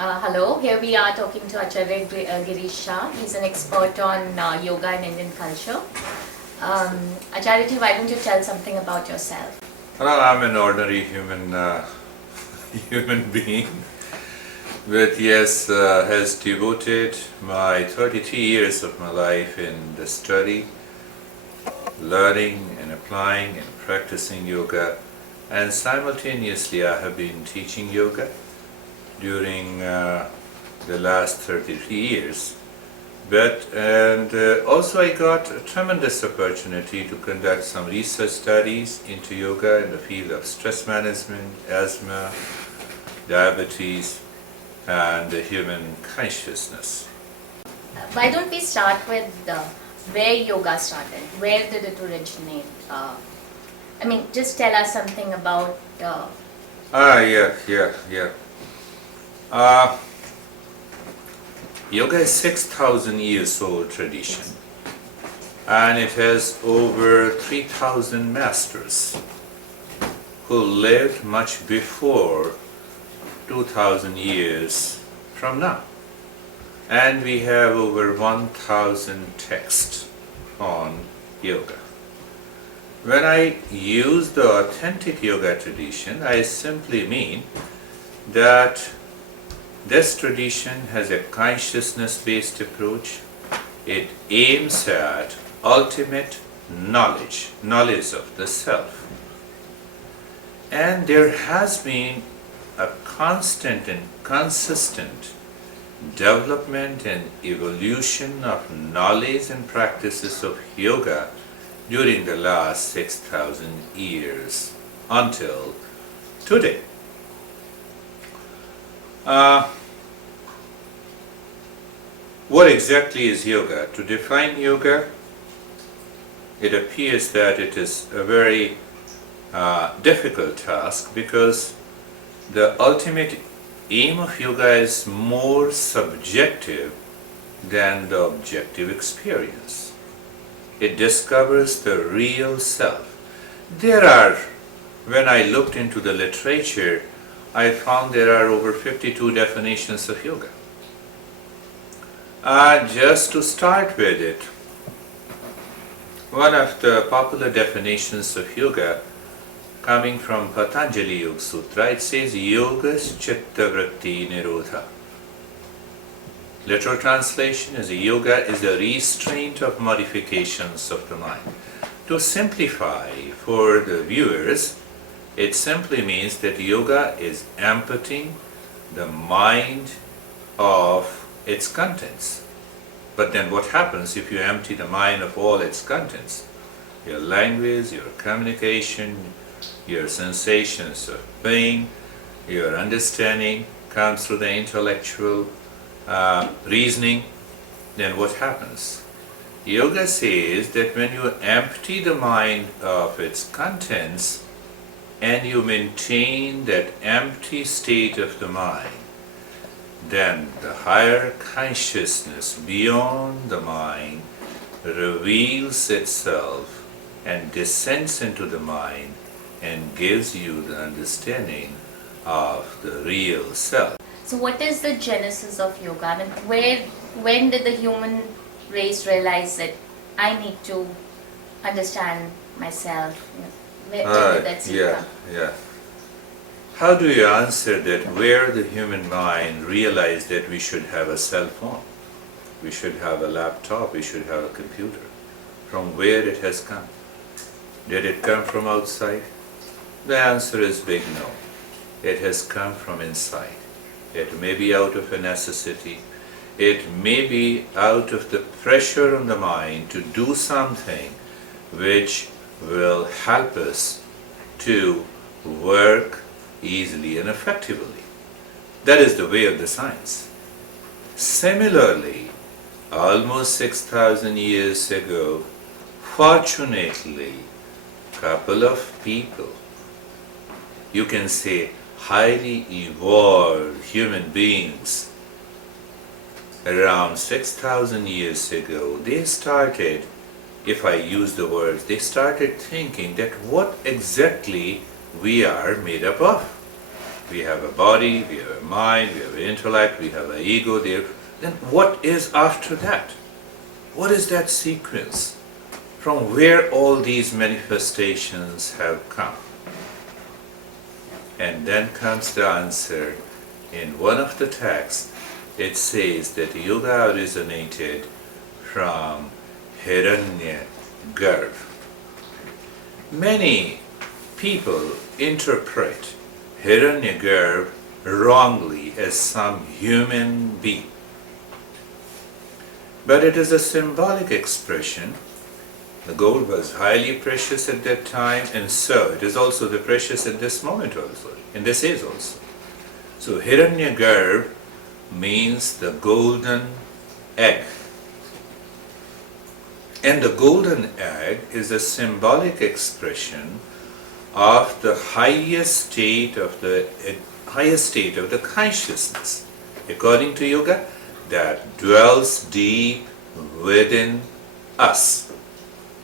Hello, here we are talking to Acharya Girish. He's an expert on yoga and Indian culture. Acharya, why don't you tell something about yourself? Well, I'm an ordinary human being, but yes, has devoted my 33 years of my life in the study, learning and applying and practicing yoga, and simultaneously I have been teaching yoga during the last 33 years. Also I got a tremendous opportunity to conduct some research studies into yoga in the field of stress management, asthma, diabetes, and the human consciousness. Why don't we start with where yoga started? Where did it originate? Just tell us something about... Yeah. Yoga is 6,000 years old tradition, and it has over 3,000 masters who lived much before 2,000 years from now. And we have over 1,000 texts on yoga. When I use the authentic yoga tradition, I simply mean that this tradition has a consciousness-based approach. It aims at ultimate knowledge of the self. And there has been a constant and consistent development and evolution of knowledge and practices of yoga during the last 6,000 years until today. What exactly is yoga? To define yoga, it appears that it is a very difficult task because the ultimate aim of yoga is more subjective than the objective experience. It discovers the real self. When I looked into the literature, I found there are over 52 definitions of yoga. Just to start with it, one of the popular definitions of yoga coming from Patanjali Yoga Sutra, it says Yogas Chitta Vritti Nirodha. Literal translation is yoga is the restraint of modifications of the mind. To simplify for the viewers, it simply means that yoga is emptying the mind of its contents. But then what happens if you empty the mind of all its contents? Your language, your communication, your sensations of being, your understanding comes through the intellectual reasoning. Then what happens? Yoga says that when you empty the mind of its contents and you maintain that empty state of the mind, then the higher consciousness beyond the mind reveals itself and descends into the mind and gives you the understanding of the real self. So what is the genesis of yoga? When did the human race realize that I need to understand myself? Where did that seed come? Yeah. How do you answer that where the human mind realized that we should have a cell phone, we should have a laptop, we should have a computer? From where it has come? Did it come from outside? The answer is big no. It has come from inside. It may be out of a necessity. It may be out of the pressure on the mind to do something which will help us to work easily and effectively. That is the way of the science. Similarly, almost 6,000 years ago, fortunately, couple of people, you can say highly evolved human beings, around 6,000 years ago, they started, if I use the words, they started thinking that what exactly we are made up of. We have a body, we have a mind, we have an intellect, we have an ego there. Then what is after that? What is that sequence? From where all these manifestations have come? And then comes the answer in one of the texts. It says that yoga originated from Hiranya Garb. Many people interpret Hiranya wrongly as some human being. But it is a symbolic expression. The gold was highly precious at that time, and so it is also the precious at this moment also, in this age also. So Hiranya means the golden egg. And the golden egg is a symbolic expression of the highest state of the consciousness, according to yoga, that dwells deep within us.